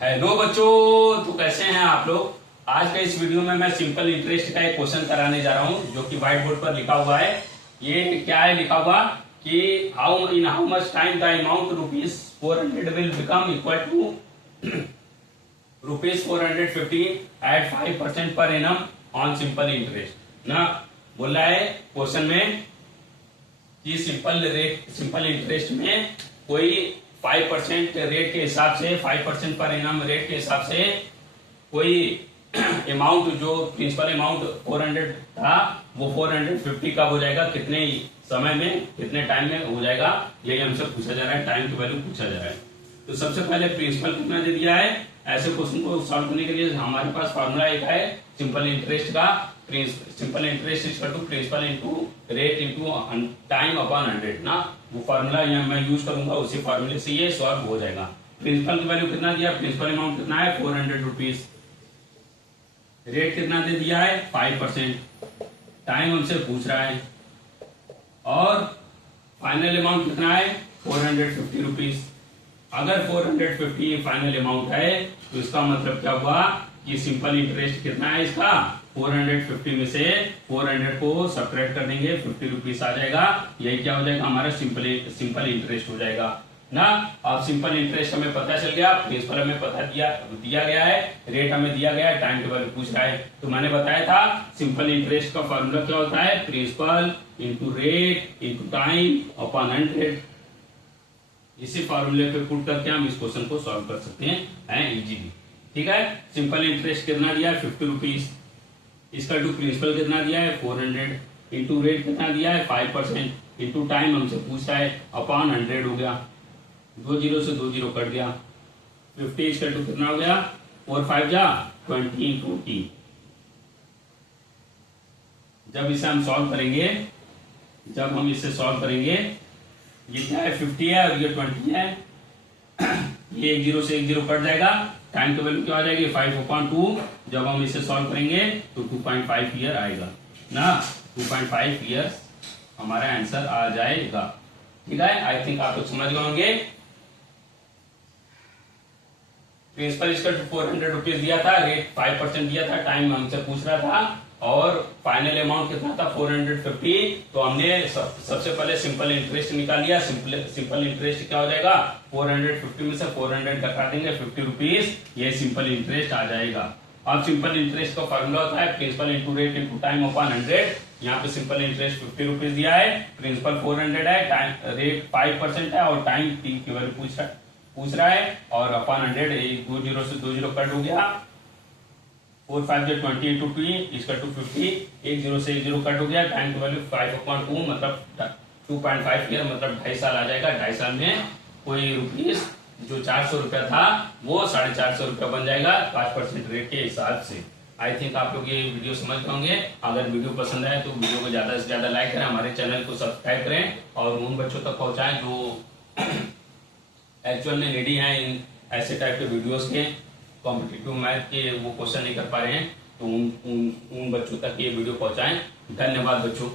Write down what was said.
Hello बच्चों, तो कैसे हैं आप लोग। आज के इस वीडियो में मैं सिंपल इंटरेस्ट का एक क्वेश्चन कराने जा रहा हूं जो कि व्हाइट बोर्ड पर लिखा हुआ है। ये क्या है लिखा हुआ कि how much time the amount rupees 400 will become equal to rupees 450 at 5% per annum on simple interest ना। बोल रहा है क्वेश्चन में कि सिंपल इंटरेस्ट में कोई 5% रेट के हिसाब से 5% पर इनाम रेट के हिसाब से कोई अमाउंट जो प्रिंसिपल अमाउंट 400 था वो 450 कब हो जाएगा, कितने समय में कितने टाइम में हो जाएगा, यही हमसे पूछा जा रहा है। टाइम की वैल्यू पूछा जा रहा है। तो सबसे पहले प्रिंसिपल कितना दे दिया है। ऐसे क्वेश्चन को सॉल्व करने के लिए हमारे पास फॉर्मूला एक है सिंपल इंटरेस्ट का। Simple interest equal to principal into rate into time upon 100 ना। वो फॉर्मूला यहाँ मैं यूज करूंगा, उसी फॉर्मूले से ये सॉल्व हो जाएगा। प्रिंसिपल की वैल्यू कितना दिया, प्रिंसिपल अमाउंट कितना है 400 रुपीज, रेट कितना दे दिया है 5%, टाइम हमसे पूछ रहा है और फाइनल अमाउंट कितना है 450 रुपीज। अगर 450 फाइनल अमाउंट है तो इसका मतलब क्या हुआ कि सिंपल इंटरेस्ट कितना है इसका 450 में से 400 को सब्ट्रैक्ट कर देंगे 50 रुपीज आ जाएगा। यही क्या हो जाएगा हमारा सिंपल इंटरेस्ट हो जाएगा ना। अब सिंपल इंटरेस्ट हमें पता चल गया, प्रिंसिपल हमें पता दिया गया है, रेट हमें दिया गया है, टाइम टेबल पूछ रहा है। तो मैंने बताया था सिंपल इंटरेस्ट का फॉर्मूला क्या होता है, principal into rate into time upon 100। इसी फॉर्मूले पे पुट करके हम इस क्वेश्चन को सॉल्व कर सकते हैं इजीली। ठीक है, सिंपल इंटरेस्ट कितना दिया है 50 रुपीज, इसका टू प्रिंसिपल कितना दिया है 400 इंटू रेट कितना दिया है 5% इंटू टाइम हमसे पूछा है अपॉन 100 हो गया। 2 जीरो से 2 जीरो कट गया। 50 इसका टू कितना हो गया 4 5 जा 20। जब इसे हम सॉल्व करेंगे, जब हम इसे सॉल्व करेंगे, ये क्या है 50 है और ये 20 है, ये 1 जीरो से 1 जीरो कट जाएगा। टाइम की वैल्यू क्या आ जाएगी 5/2। जब हम इसे सॉल्व करेंगे तो 2.5 ईयर आएगा ना। 2.5 ईयर हमारा आंसर आ जाएगा। ठीक है, आई थिंक आप लोग समझ गए होंगे। प्रिंसिपल इसका 400 रुपीज दिया था, रेट 5% दिया था, टाइम हमसे पूछ रहा था और फाइनल अमाउंट कितना था 450। तो हमने सबसे पहले सिंपल इंटरेस्ट निकाल लिया। सिंपल इंटरेस्ट क्या हो जाएगा 450 में से 400 घटा देंगे 50 रुपीज, ये सिंपल इंटरेस्ट आ जाएगा। अब सिंपल इंटरेस्ट का फॉर्मूला होता है principal into rate into time upon 100। यहाँ पे सिंपल इंटरेस्ट 50 रुपीज दिया है, प्रिंसिपल 400 है, टाइम रेट 5% है और टाइम टी की वैल्यू पूछ रहा है और अपॉन 100। 2 जीरो से 2 जीरो कट हो गया। 4 5 20 इंटू 2 इसका 250। 1 जीरो से 1 जीरो कट हो गया। टाइम की वैल्यू 5/2 मतलब 2.5 ईयर मतलब 2.5 साल आ जाएगा। 2.5 साल में कोई रुपीज जो 400 रुपया था वो 450 रुपया बन जाएगा 5% रेट के हिसाब से। आई थिंक आप लोग ये वीडियो समझ पाएंगे। अगर वीडियो पसंद आए तो वीडियो को ज्यादा से ज्यादा लाइक करें, हमारे चैनल को सब्सक्राइब करें और उन बच्चों तक पहुंचाएं जो एक्चुअल में रेडी हैं इन ऐसे टाइप के वीडियोस के, कॉम्पिटिटिव मैथ के वो क्वेश्चन नहीं कर पा रहे हैं, तो उन बच्चों तक ये वीडियो पहुंचाएं। धन्यवाद बच्चों।